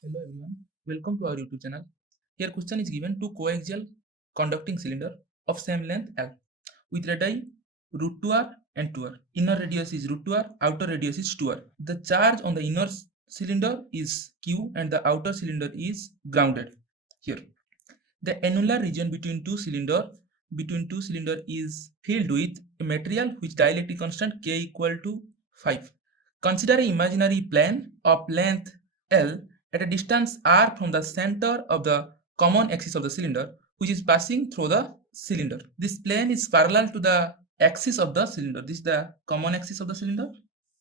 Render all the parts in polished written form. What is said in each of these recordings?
Hello everyone, welcome to our YouTube channel. Here question is given two coaxial conducting cylinder of same length L with radii root 2r and 2r. Inner radius is root 2r, outer radius is 2r. The charge on the inner cylinder is Q and the outer cylinder is grounded here. The annular region between two cylinder is filled with a material which dielectric constant K equal to 5. Consider an imaginary plane of length L at a distance r from the center of the common axis of the cylinder, which is passing through the cylinder. This plane is parallel to the axis of the cylinder. This is the common axis of the cylinder,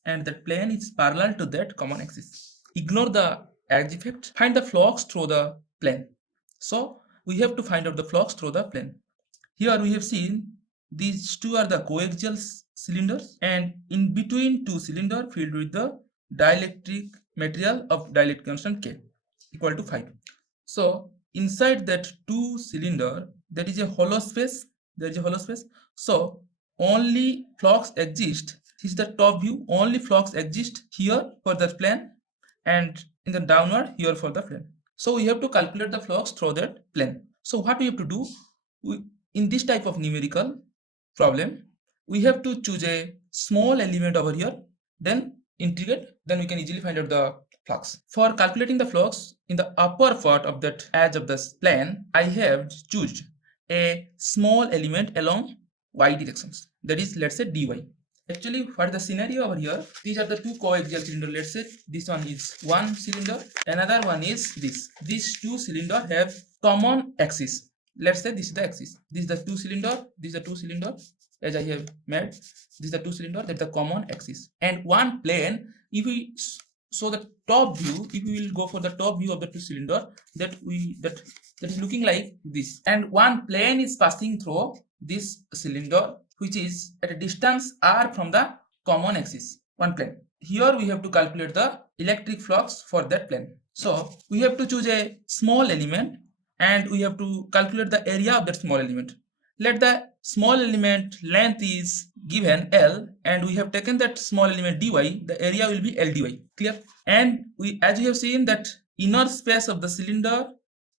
and that plane is parallel to that common axis. Ignore the edge effect. Find the flux through the plane. So we have to find out the flux through the plane. Here we have seen these two are the coaxial cylinders, and in between two cylinders filled with the dielectric material of dielectric constant K equal to 5. So inside that two cylinder there is a hollow space. So only flux exists. This is the top view. Only flux exists here for the plane and in the downward here for the plane. So we have to calculate the flux through that plane. So what we have to do, in this type of numerical problem, we have to choose a small element over here, then integrate, then we can easily find out the flux. For calculating the flux in the upper part of that edge of this plane, I have chosen a small element along y directions. That is, let's say dy. Actually, what is the scenario over here? These are the two coaxial cylinders. Let's say this one is one cylinder, another one is this. These two cylinders have common axis. Let's say this is the axis. This is the two cylinder. This is the two cylinder. As I have made, this is the two cylinder. That's the common axis. And one plane. If we so the top view, if we will go for the top view of the two cylinder, that is looking like this. And one plane is passing through this cylinder, which is at a distance r from the common axis, one plane. Here we have to calculate the electric flux for that plane. So we have to choose a small element and we have to calculate the area of that small element. Let the small element length is given L and we have taken that small element dy, the area will be L dy. Clear? And as you have seen that inner space of the cylinder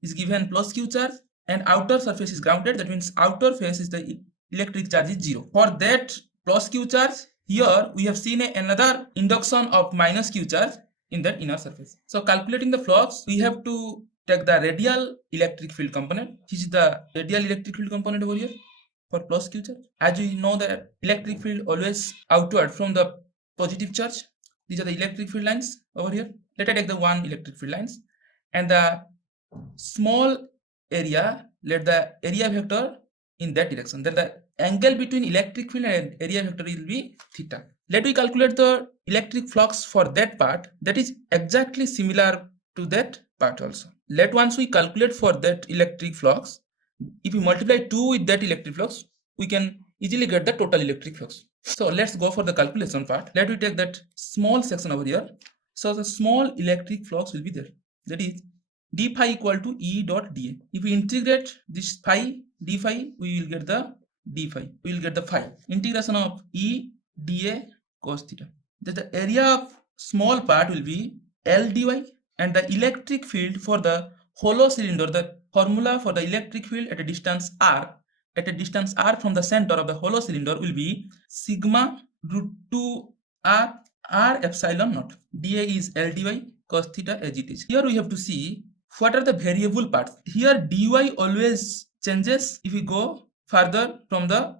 is given plus Q charge and outer surface is grounded. That means outer face is the electric charge is 0. For that plus Q charge, here we have seen another induction of minus Q charge in that inner surface. So calculating the flux, we have to take the radial electric field component. This is the radial electric field component over here for plus Q charge. As we know that electric field always outward from the positive charge. These are the electric field lines over here. Let us take the one electric field lines and the small area, let the area vector in that direction. Then the angle between electric field and area vector will be theta. Let me calculate the electric flux for that part that is exactly similar to that part also. Let once we calculate for that electric flux, if we multiply 2 with that electric flux, we can easily get the total electric flux. So let's go for the calculation part. Let me take that small section over here. So the small electric flux will be there. That is d phi equal to E dot dA. If we integrate this phi, d phi, we will get the d phi. We will get the phi. Integration of E dA cos theta. The area of small part will be L dy and the electric field for the hollow cylinder, the formula for the electric field at a distance r, from the center of the hollow cylinder will be sigma root 2 r epsilon naught. dA is L dy cos theta as it is. Here we have to see what are the variable parts. Here dy always changes if we go further from the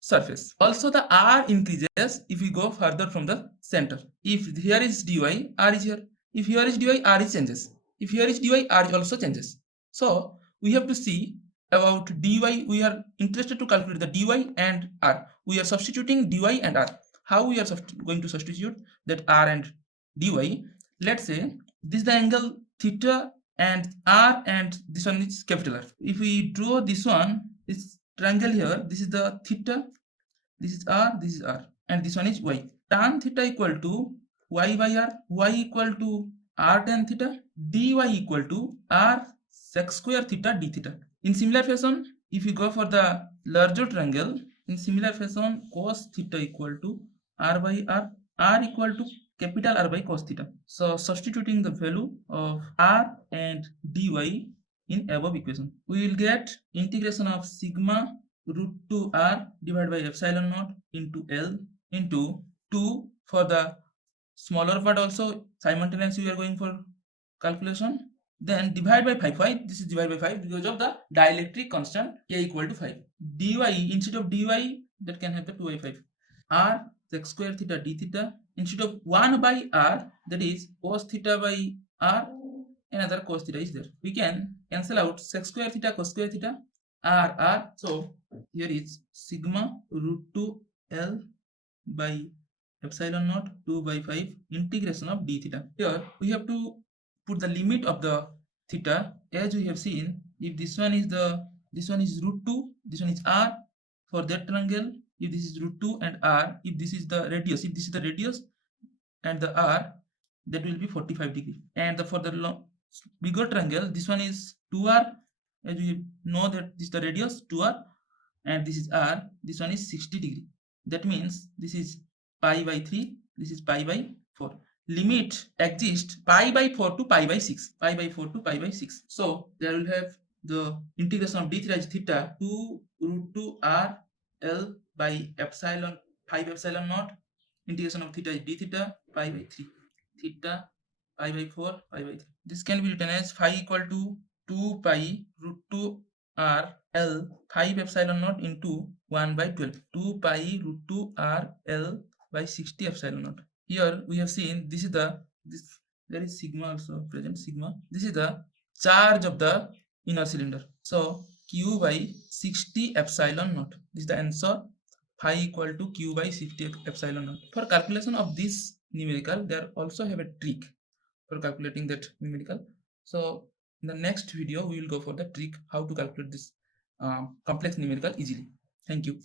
surface. Also the r increases if we go further from the center. If here is dy, r is here. If here is dy, r is changes. If here is dy, r also changes. So we have to see about dy. We are interested to calculate the dy and r. We are substituting dy and r. How we are going to substitute that r and dy? Let's say this is the angle theta and r and this one is capital R. If we draw this one, this triangle here, this is the theta, this is r, and this one is y. Tan theta equal to y by r, y equal to r tan theta, dy equal to r sec square theta d theta. In similar fashion, if you go for the larger triangle, in similar fashion, cos theta equal to r by r, r equal to capital R by cos theta. So substituting the value of R and dy in above equation, we will get integration of sigma root 2 R divided by epsilon naught into L into 2 for the smaller part also simultaneously we are going for calculation, then divide by 5. Why this is divided by 5? Because of the dielectric constant A equal to 5. dy, instead of dy, that can have the 2 by 5. R sec square theta d theta, instead of 1 by r, that is cos theta by r, another cos theta is there. We can cancel out sec square theta cos square theta, r. So here is sigma root 2 L by epsilon naught 2 by 5 integration of d theta. Here we have to put the limit of the theta, as we have seen. If this one is root 2, this one is r for that triangle. If this is root 2 and r, if this is the radius, and the r, that will be 45 degree. And for the bigger triangle, this one is 2r, as we know that this is the radius 2r, and this is r, this one is 60 degree. That means this is pi by 3, this is pi by 4. Limit exists pi by 4 to pi by 6. Pi by 4 to pi by 6. So there will have the integration of d theta is theta 2 root 2 r L by epsilon 5 epsilon naught. Integration of theta is d theta pi by 3. Theta pi by 4 pi by 3. This can be written as phi equal to 2 pi root 2 r L 5 epsilon naught into 1 by 12. 2 pi root 2 r L by 60 epsilon naught. Here we have seen this is there is sigma also present, sigma. This is the charge of the inner cylinder. So q by 60 epsilon naught. This is the answer. Phi equal to q by 60 epsilon naught. For calculation of this numerical, there also have a trick for calculating that numerical. So in the next video we will go for the trick how to calculate this complex numerical easily. Thank you.